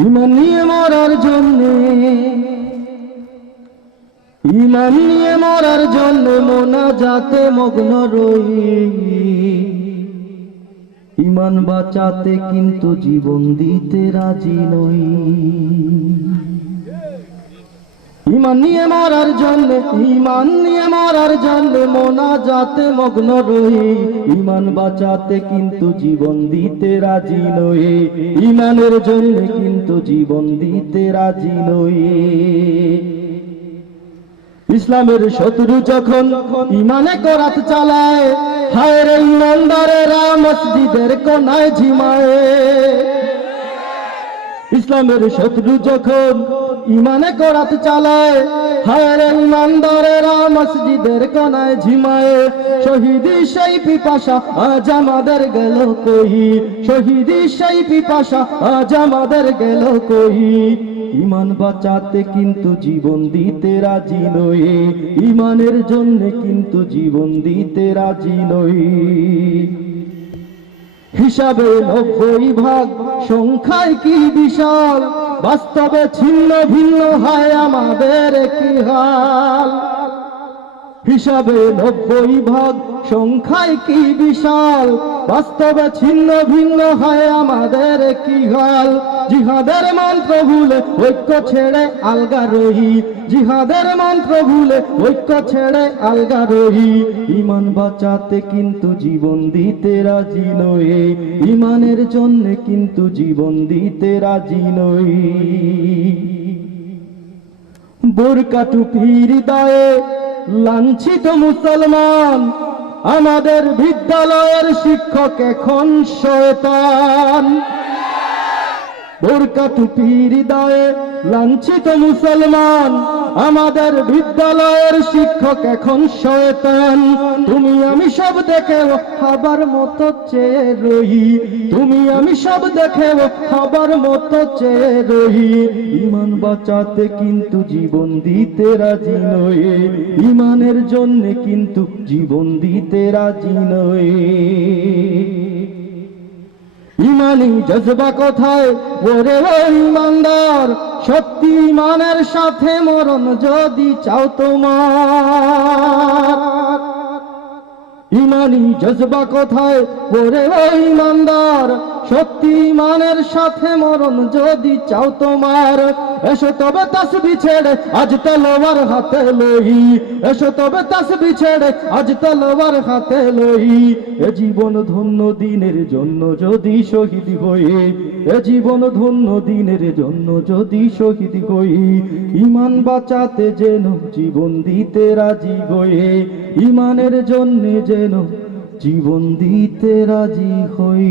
ইমান নিয়ে মরার জন্যে। ইমান নিয়ে মরার জন্য মোনা যাতে মগ্ন রই। ইমান বাঁচাতে কিন্তু জীবন দিতে রাজি নই। ইমান নিয়ে মরার জন্য, ইমান নিয়ে মরার জন্য মোনা যাতে মগ্ন রই ইমান বাঁচাতে কিন্তু জীবন দিতে রাজি নই। ইমানের জন্য কিন্তু জীবন দিতে রাজি নই। ইসলামের শত্রু যখন ইমানে করাত চালায় হায় রে ইমানদারেরা মসজিদের কোনায় ঝিমায়। ইসলামের শত্রু যখন ইমানে করাত চালায় হায় রে ইমানদারেরা মসজিদের কোনায় ঝিমায়, শহীদি সেই পিপাসা আজ আমাদের গেল কই? শহীদি সেই পিপাসা আজ আমাদের গেল কই? ইমান বাঁচাতে কিন্তু জীবন দিতে রাজি নই, ইমানের জন্য কিন্তু জীবন দিতে রাজি নই। হিসাবে নব্বই ভাগ সংখ্যায় কি বিশাল? বাস্তবে ছিন্ন ভিন্ন হয় আমাদের কি হাল? হিসাবে নব্বই ভাগ। সংখ্যায় কি বিশাল? বাস্তবে ছিন্ন ভিন্ন হয়, আমাদের কি হাল? জিহাদের মন্ত্র ভুলে ঐক্য ছেড়ে আলগা রহি। জিহাদের মন্ত্র ভুলে ঐক্য ছেড়ে আলগা রহি। ইমান বাঁচাতে কিন্তু জীবন দিতে রাজি নই। ইমানের জন্য কিন্তু জীবন দিতে রাজি নই। বোরকা টুপির দায়ে লাঞ্ছিত মুসলমান, আমাদের বিদ্যালয়ের শিক্ষক এখন শয়তান। বোরকা টুপির দায়ে লাঞ্ছিত মুসলমান, আমাদের বিদ্যালয়ের শিক্ষক এখন শয়তান। তুমি সব দেখে খাবার মতো চেয়ে রহি তুমি আমি সব দেখে খাবার মতো চেয়ে রহি ইমান বাঁচাতে কিন্তু জীবন দিতে রাজি নই। ইমানের জন্য কিন্তু জীবন দিতে রাজি নই। ইমানি জজবা কোথায়? ওরে ও ইমানদার, সত্যি ইমানের সাথে মরণ যদি চাও তোমার। ইমানি জজবা কোথায়? ওরে ও ইমানদার সত্যি মানের সাথে মরণ যদি চাও তোমার, এসো তবে তাসবি ছেড়ে আজ তলোয়ার হাতে লই। এসো তবে তাসবি ছেড়ে আজ তলোয়ার হাতে লই। এ জীবন ধন্য দিনের জন্য যদি শহীদ হই। এ জীবন ধন্য দিনের জন্য যদি শহীদ হই। ইমান বাঁচাতে যেন জীবন দিতে রাজি হয়ে ইমানের জন্য যেন জীবন দিতে রাজি হই।